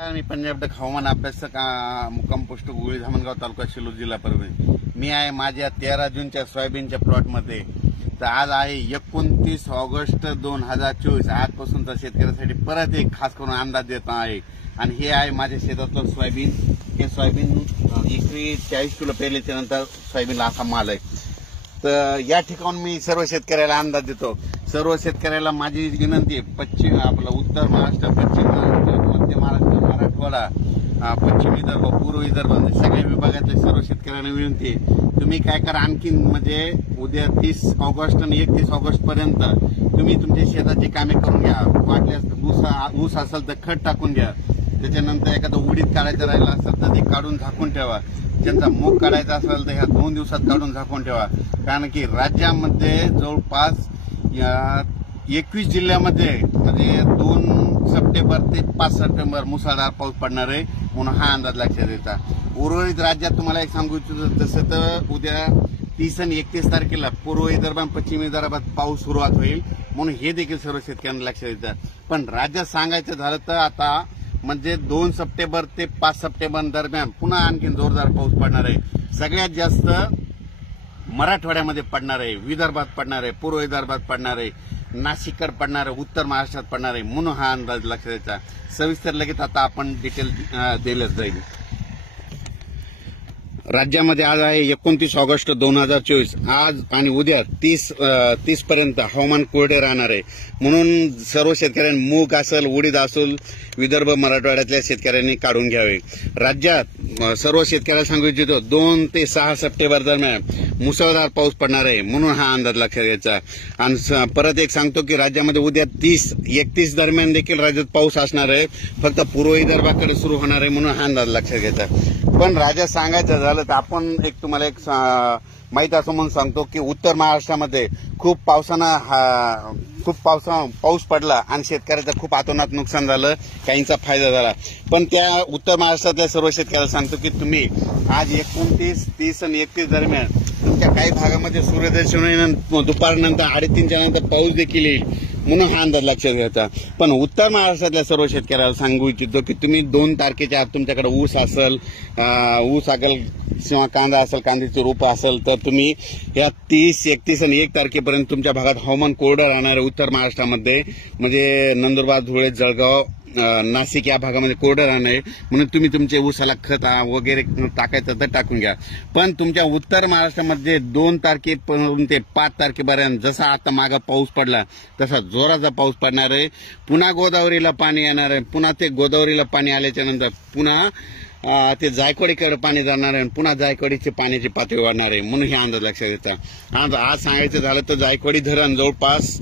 मी पंजाब हवामान अभ्यासक मुक्काम पोस्ट गुळी धामणगाव तालुका शिरूर जिल्हा परभणी। मी आहे माझ्या 13 जूनच्या सोयाबीनच्या प्लॉटमध्ये। तर आज आहे 29 ऑगस्ट 2024। आजपासूनचा शेतकऱ्यांसाठी परत एक खास करून अंदाज देत आहे आणि हे आहे माझ्या शेतातलं सोयाबीन। हे सोयाबीन एकरी 40 किलो पेरल्याच्या नंतर सोयाबीनला असा माल आहे। तर या ठिकाणी मी सर्व शेतकऱ्याला अंदाज देतो। सर्व शेतकऱ्याला माझी विनंती आहे, पश्चिम आपला उत्तर महाराष्ट्र, पश्चिम महाराष्ट्र, मध्य महाराष्ट्र, मराठवाडा, पश्चिम विदर्भ, पूर्व विदर्भ सगळ्या विभागातल्या सर्व शेतकऱ्यांना विनंती आहे, तुम्ही काय करा, आणखी म्हणजे उद्या 30 ऑगस्ट आणि 31 ऑगस्ट पर्यंत तुम्ही तुमच्या शेताची कामे करून घ्या। वाटल्यास ऊस असेल तर खत टाकून घ्या। त्याच्यानंतर एखादं उडीद काढायचं राहिलं असेल तर ते काढून झाकून ठेवा। ज्यांचा मूग काढायचा असेल तर ह्या 2 दिवसात काढून झाकून ठेवा। कारण की राज्यामध्ये जवळपास या 21 जिल्ह्यामध्ये म्हणजे 2 सप्टेंबर ते 5 सप्टेंबर मुसळधार पाऊस पडणार आहे म्हणून हा अंदाज लक्षात येता। उर्वरित राज्यात तुम्हाला एक सांगू इच्छितो, तसं तर उद्या 30 आणि 31 तारखेला पूर्व विदर्भ आणि पश्चिम विदर्भात पाऊस सुरुवात होईल म्हणून हे देखील सर्व शेतकऱ्यांना लक्षात येतं। पण राज्यात सांगायचं झालं तर आता म्हणजे 2 सप्टेंबर ते 5 सप्टेंबर दरम्यान पुन्हा आणखी जोरदार पाऊस पडणार आहे। सगळ्यात जास्त मराठवाड्यामध्ये पडणार आहे, विदर्भात पडणार आहे, पूर्व विदर्भात पडणार आहे, नाशिककडे पडणार आहे, उत्तर महाराष्ट्रात पडणार आहे म्हणून हा अंदाज लक्षात द्यायचा। सविस्तर लगेच आता आपण डिटेल दिलंच जाईल। राज्यामध्ये आज आहे 29 ऑगस्ट 2024। आज आणि उद्या 30 पर्यंत हवामान कोरडे राहणार आहे म्हणून सर्व शेतकऱ्यांनी मूग असेल, उडीद असेल, विदर्भ मराठवाड्यातल्या शेतकऱ्यांनी काढून घ्यावे। राज्यात सर्व शेतकऱ्याला सांगू इच्छितो 2 ते 6 सप्टेंबर दरम्यान मुसळधार पाऊस पडणार आहे म्हणून हा अंदाज लक्षात घ्यायचा। आणि परत एक सांगतो की राज्यामध्ये उद्या 30-31 दरम्यान देखील राज्यात पाऊस असणार आहे, फक्त पूर्व विदर्भाकडे सुरू होणार आहे म्हणून हा अंदाज लक्षात घ्यायचा। पण राज्यात सांगायचं झालं तर आपण तुम्हाला एक माहिती असं म्हणून सांगतो की उत्तर महाराष्ट्रामध्ये खूप पाऊस पडला आणि शेतकऱ्याचं खूप अतोनात नुकसान झालं, काहींचा फायदा झाला। पण त्या उत्तर महाराष्ट्रातल्या सर्व शेतकऱ्याला सांगतो की तुम्ही आज 29, 30 आणि 31 दरम्यान तुमच्या काही भागामध्ये सूर्यदर्शन दुपारनंतर 3:30च्या नंतर पाऊस देखील येईल म्हणून हा अंदाज लक्षात घ्यायचा। पण उत्तर महाराष्ट्रातल्या सर्व शेतकऱ्याला सांगू इच्छितो की तुम्ही 2 तारखेच्या आत तुमच्याकडे ऊस असेल किंवा कांदा असेल, कांद्याचे रोप असेल तर तुम्ही या 30, 31 आणि 1 तारखेपर्यंत तुमच्या भागात हवामान कोरडं राहणार आहे। उत्तर महाराष्ट्रामध्ये म्हणजे नंदुरबार, धुळे, जळगाव, नाशिक या भागामध्ये कोरडं राहणार आहे म्हणून तुम्ही तुमचे ऊसाला खत वगैरे टाकायचं तर टाकून घ्या। पण तुमच्या उत्तर महाराष्ट्रामध्ये 2 तारखेपासून ते 5 तारखेपर्यंत जसा आता मागे पाऊस पडला तसा जोराचा पाऊस पडणार आहे। पुन्हा गोदावरीला पाणी येणार आहे, पुन्हा ते गोदावरीला पाणी आल्याच्या नंतर पुन्हा ते जायकवाडीकडे पाणी जाणार आहे, पुन्हा जायकवाडीची पाण्याची पातळी वाढणार आहे म्हणून हे अंदाज लक्षात घेता। आज सांगायचं झालं तर जायकवाडी धरण जवळपास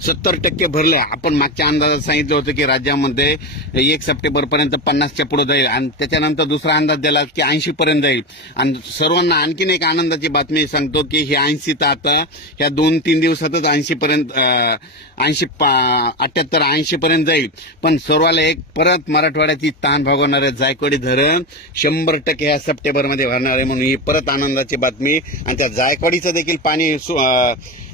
70% भरलं। आपण मागच्या अंदाजात सांगितलं होतं की राज्यामध्ये 1 सप्टेंबर पर्यंत 50च्या पुढे जाईल आणि त्याच्यानंतर दुसरा अंदाज दिला की 80 पर्यंत जाईल। आणि सर्वांना आणखीन एक आनंदाची बातमी सांगतो की हे 80 तर आता ह्या 2-3 दिवसातच 80 पर्यंत 78-80 पर्यंत जाईल। पण सर्वाला एक परत मराठवाड्याची ताण भागवणार आहे, जायकवाडी धरण 100% ह्या सप्टेंबरमध्ये भरणार आहे म्हणून ही परत आनंदाची बातमी। आणि त्या जायकवाडीचं देखील पाणी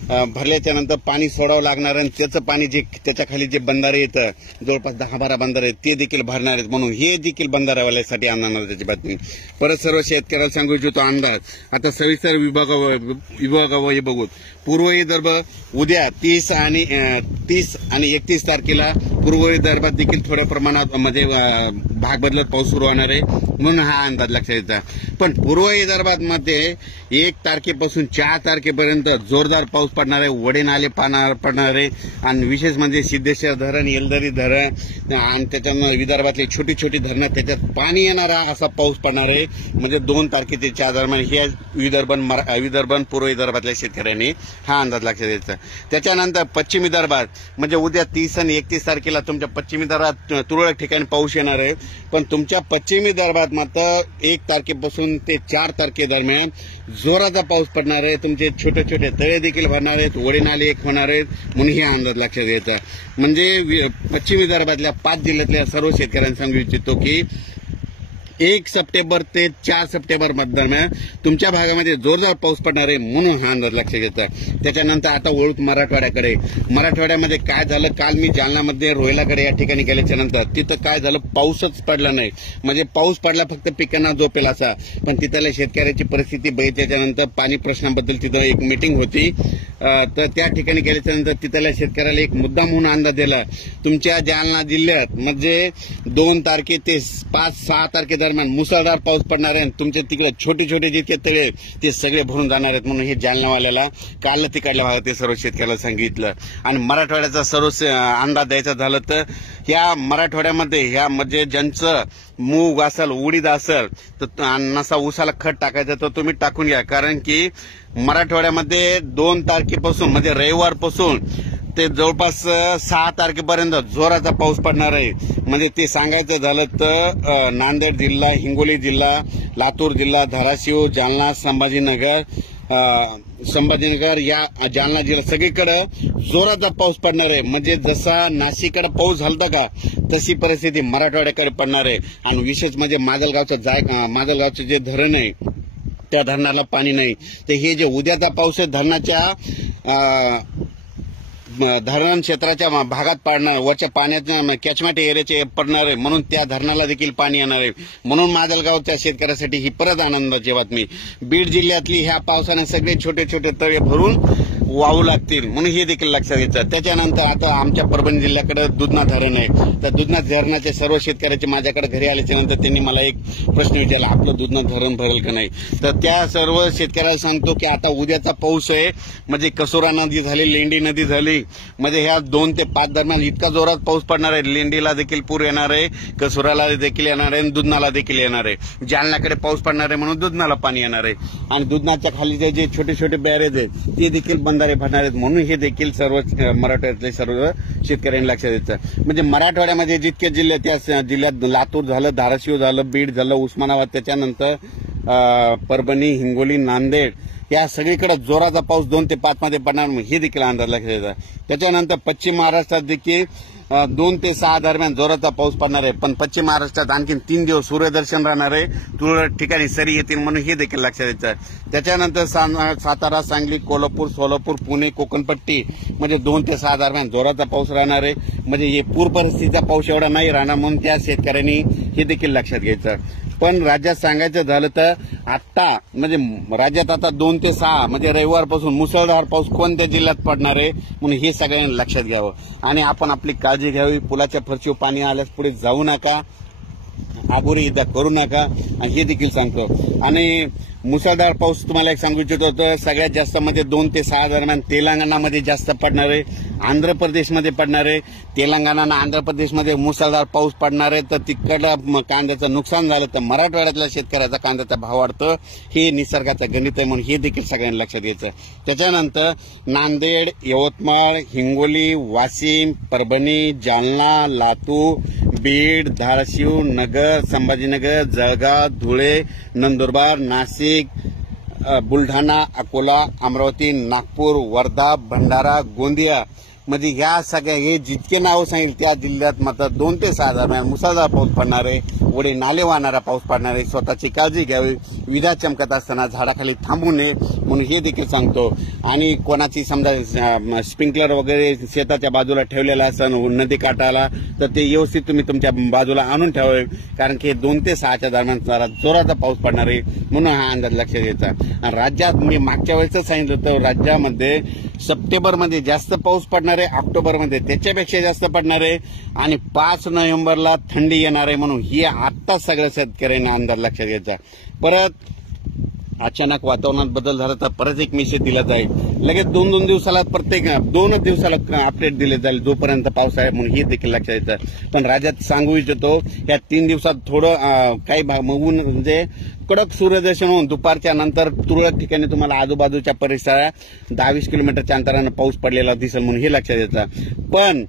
भरल्याच्या नंतर पाणी सोडावं लागणार आणि त्याचं पाणी जे त्याच्या खाली जे बंधारे येतं जवळपास 10-12 बंधारे आहेत ते देखील भरणार आहेत म्हणून हे देखील बंधाऱ्यावाल्यासाठी आनंदाची बातमी। परत सर्व शेतकऱ्याला सांगू इच्छितो अंदाज आता सविस्तर विभागावर बघू। पूर्व विदर्भ उद्या 30 आणि 31 तारखेला पूर्व विदर्भात देखील थोड्या प्रमाणात म्हणजे भाग बदलत पाऊस सुरू होणार आहे म्हणून हा अंदाज लक्षात येतो। पण पूर्व विदर्भात मध्ये 1 तारखेपासून 4 तारखेपर्यंत जोरदार पाऊस पडणार आहे, वडे नाले पडणार आहे आणि विशेष म्हणजे सिद्धेश्वर धरण, येलदरी धरण आणि त्याच्यानं विदर्भातली छोटी छोटी धरणं त्याच्यात पाणी येणारा असा पाऊस पडणार आहे। म्हणजे 2 तारखे ते 4 दरम्यान हे विदर्भ पूर्व विदर्भातल्या शेतकऱ्यांनी हा अंदाज लक्षात द्यायचा। त्याच्यानंतर पश्चिम विदर्भात म्हणजे उद्या 30 आणि 31 तारखेला तुमच्या पश्चिम विदर्भात तुरळक ठिकाणी पाऊस येणार आहे। पण तुमच्या पश्चिम विदर्भात मात्र 1 तारखेपासून ते 4 तारखे दरम्यान जोराचा पाऊस पडणार आहे। तुमचे छोटे छोटे तळे देखील भरणार आहेत, वडे नाले एक होणार आहेत म्हणून हे अंदाज लक्षात घ्यायचा। म्हणजे पश्चिम विदर्भातल्या 5 जिल्ह्यातल्या सर्व शेतकऱ्यांना सांगू इच्छितो की 1 सप्टेंबर ते 4 सप्टेंबर दरम्यान तुमच्या भागामध्ये जोरदार पाऊस पडणार आहे म्हणून हा अंदाज लक्षात घ्यायचा। त्याच्यानंतर आता वळूत मराठवाड्याकडे। मराठवाड्यामध्ये काय झालं, काल मी जालनामध्ये रोहिलाकडे या ठिकाणी गेल्याच्या नंतर तिथं काय झालं, पाऊसच पडला नाही। म्हणजे पाऊस पडला फक्त पिकांना झोपेल असा, पण तिथल्या शेतकऱ्याची परिस्थिती बघितल्याच्या नंतर पाणी प्रश्नाबद्दल तिथं एक मीटिंग होती। तर त्या ठिकाणी गेल्याच्या नंतर तिथल्या शेतकऱ्याला एक मुद्दा म्हणून अंदाज दिला, तुमच्या जालना जिल्ह्यात म्हणजे 2 तारखे ते 5-6 तारखे दरम्यान मुसळधार पाऊस पडणार आहे। तुमच्या तिकडे छोटे छोटे जितके तळे ते सगळे भरून जाणार आहेत म्हणून हे जालनावाल्याला काल तिकडल्या भागात ते सर्व शेतकऱ्याला सांगितलं। आणि मराठवाड्याचा सर्व अंदाज द्यायचा झालं तर ह्या मराठवाड्यामध्ये ह्या म्हणजे ज्यांचं मूग असेल, उडीद असेल तर नसा ऊसाला खत टाकायचं तर तुम्ही टाकून घ्या, कारण की मराठवाड्यामध्ये 2 तारखेपासून म्हणजे रविवारपासून ते जवळपास 6 तारखेपर्यंत जोराचा पाऊस पडणार आहे। म्हणजे ते सांगायचं झालं तर नांदेड जिल्हा, हिंगोली जिल्हा, लातूर जिल्हा, धाराशिव, जालना, संभाजीनगर या जालना जिल्हा सगळीकडे जोराचा पाऊस पडणार आहे। म्हणजे जसा नाशिककडे पाऊस झालता का तशी परिस्थिती मराठवाड्याकडे पडणार आहे। आणि विशेष म्हणजे माजलगावचं जे धरण आहे त्या धरणाला पाणी नाही, तर हे जे उद्याचा पाऊस आहे धरणाच्या धरण क्षेत्राच्या भागात पडणार, वरच्या पाण्याच्या कॅचमेंट एरियाचे पडणार आहे म्हणून त्या धरणाला देखील पाणी येणार आहे। म्हणून माजलगावच्या शेतकऱ्यासाठी ही परत आनंदाची बातमी। बीड जिल्ह्यातली ह्या पावसाने सगळे छोटे छोटे तळे भरून वाहू लागतील म्हणून हे देखील लक्षात घ्यायचं। त्याच्यानंतर आता आमच्या परभणी जिल्ह्याकडे दुधना धरण आहे, तर दुधना धरणाचे सर्व शेतकऱ्याचे माझ्याकडे घरी आल्याच्या नंतर त्यांनी मला एक प्रश्न विचारला, आपलं दुधना धरण भरेल का नाही। तर त्या सर्व शेतकऱ्याला सांगतो की आता उद्याचा पाऊस आहे म्हणजे कसोरा नदी झाली, लेंडी नदी झाली, म्हणजे ह्या 2 ते 5 दरम्यान इतका जोरात पाऊस पडणार आहे, लेंडीला देखील पूर येणार आहे, कसोराला देखील येणार आहे, दुधनाला देखील येणार आहे। जालन्याकडे पाऊस पडणार आहे म्हणून दुधनाला पाणी येणार आहे। आणि दुधनाच्या खाली जे छोटे छोटे बॅरेज आहेत ते देखील बंधारे भरणार आहेत म्हणून हे देखील सर्व मराठवाड्यातले सर्व शेतकऱ्यांनी लक्षात द्यायचं। म्हणजे मराठवाड्यामध्ये जितके जिल्हे त्या जिल्ह्यात लातूर झालं, धाराशिव झालं, बीड झालं, उस्मानाबाद, त्याच्यानंतर परभणी, हिंगोली, नांदेड या सगळीकडे जोराचा पाऊस 2 ते 5 मध्ये पडणार हे देखील अंदाज लक्षात द्यायचा। त्याच्यानंतर पश्चिम महाराष्ट्रात देखील 2 ते 6 दरम्यान जोराचा पाऊस पडणार आहे, पण पश्चिम महाराष्ट्रात आणखी 3 दिवस सूर्यदर्शन राहणार आहे, तुरळक ठिकाणी सरी येतील म्हणून हे देखील लक्षात द्यायचं। त्याच्यानंतर सातारा, सांगली, कोल्हापूर, सोलापूर, पुणे, कोकणपट्टी म्हणजे 2 ते 6 दरम्यान जोराचा पाऊस राहणार आहे। म्हणजे हे पूर परिस्थितीचा पाऊस एवढा नाही राहणार म्हणून त्या शेतकऱ्यांनी हे देखील लक्षात घ्यायचं। पण राज्यात सांगायचं झालं तर आता म्हणजे राज्यात आता 2 ते 6 म्हणजे रविवारपासून मुसळधार पाऊस कोणत्या जिल्ह्यात पडणार आहे म्हणून हे सगळ्यांनी लक्षात घ्यावं आणि आपण आपली काळजी घ्यावी। पुलाच्या फरशीवर पाणी आल्यास पुढे जाऊ नका, आबोरी इजा करू नका हे देखील सांगतो। आणि मुसळधार पाऊस तुम्हाला एक सांगू इच्छित होतं, सगळ्यात जास्त म्हणजे 2 ते 6 दरम्यान तेलंगणामध्ये जास्त पडणार आहे, आंध्र प्रदेशमध्ये पडणार आहे। तेलंगणा आणि आंध्र प्रदेशमध्ये मुसळधार पाऊस पडणार आहे, तर तिकडं कांद्याचं नुकसान झालं तर मराठवाड्यातल्या शेतकऱ्याचा कांद्याचा भाव वाढतं, हे निसर्गाचं गणित आहे म्हणून हे देखील सगळ्यांनी लक्षात घ्यायचं। त्याच्यानंतर नांदेड, यवतमाळ, हिंगोली, वाशिम, परभणी, जालना, लातूर, बीड, धाराशिव, नगर, संभाजीनगर, जळगाव, धुळे, नंदुरबार, नाशिक, बुलढाणा, अकोला, अमरावती, नागपूर, वर्धा, भंडारा, गोंदिया म्हणजे ह्या सगळ्या हे जितके नावं सांगितले त्या जिल्ह्यात मात्र 2 ते 6 दरम्यान मुसळधार पाऊस पडणार आहे, ओढे नाले वाहणारा पाऊस पडणार आहे। स्वतःची काळजी घ्यावी, विजा चमकत असताना झाडाखाली थांबू नये म्हणून हे देखील सांगतो। आणि कोणाची समजा स्प्रिंकलर वगैरे शेताच्या बाजूला ठेवलेला असेल नदी काठाला तर ते व्यवस्थित तुम्ही तुमच्या बाजूला आणून ठेवावे, कारण की 2 ते 6च्या दरम्यान जोराचा पाऊस पडणार आहे म्हणून हा अंदाज लक्षात घ्यायचा। राज्यात मी मागच्या वेळेस सांगितलं होतं राज्यामध्ये सप्टेंबरमध्ये जास्त पाऊस पडणार आहे, ऑक्टोबरमध्ये त्याच्यापेक्षा जास्त पडणार आहे आणि 5 नोव्हेंबरला थंडी येणार आहे म्हणून ही आता सगळ्या शेतकऱ्यांना अंदाज लक्षात घ्यायचा। परत अचानक वातावरणात बदल झाला तर परत एक मेसेज दिला जाईल, लगेच 2-2 दिवसाला प्रत्येक 2 दिवसाला अपडेट दिले जाईल जोपर्यंत पाऊस आहे म्हणून हे देखील लक्षात येतं। पण राज्यात सांगू इच्छितो या 3 दिवसात थोडं काही भाग म्हणजे कडक सूर्यदर्शन होऊन दुपारच्या नंतर तुरळक ठिकाणी तुम्हाला आजूबाजूच्या परिसरात 10-20 किलोमीटरच्या अंतरानं पाऊस पडलेला दिसेल म्हणून हे लक्षात येतं। पण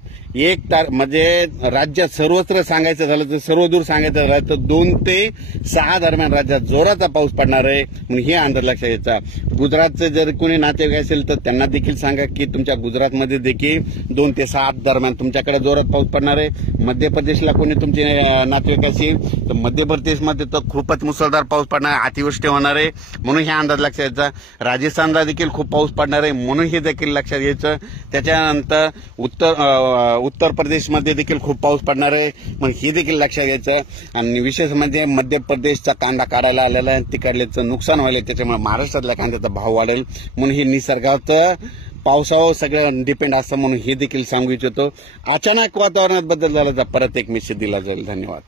म्हणजे राज्यात सर्वत्र सांगायचं झालं तर सर्वदूर सांगायचं झालं तर 2 ते 6 दरम्यान राज्यात जोराचा पाऊस पडणार आहे म्हणून हे अंदाज लक्षात यायचा। गुजरातचं जर कोणी नातेवाईक असेल असेल तर त्यांना देखील सांगा की तुमच्या गुजरातमध्ये देखील 2 ते 7 दरम्यान तुमच्याकडे जोरात पाऊस पडणार आहे। मध्य प्रदेशला कोणी तुमचे नातेवाईक असेल तर मध्य प्रदेशमध्ये तर खूपच मुसळधार पाऊस पडणार, अतिवृष्टी होणार आहे म्हणून हे अंदाज लक्षात घ्यायचा। राजस्थानला देखील खूप पाऊस पडणार आहे म्हणून हे देखील लक्षात घ्यायचं। त्याच्यानंतर उत्तर प्रदेशमध्ये देखील खूप पाऊस पडणार आहे मग हे देखील लक्षात घ्यायचं। आणि विशेष म्हणजे मध्य प्रदेशचा कांदा काढायला आलेला आहे, तिकडल्याचं नुकसान व्हायला, त्याच्यामुळे महाराष्ट्रातल्या कांद्याचा भाव वाढेल म्हणून हे निसर्गाचं पावसावर सगळं डिपेंड असतं म्हणून हे देखील सांगू इच्छितो। अचानक वातावरणात बदल झाला तर परत एक मेसेज दिला जाईल। धन्यवाद।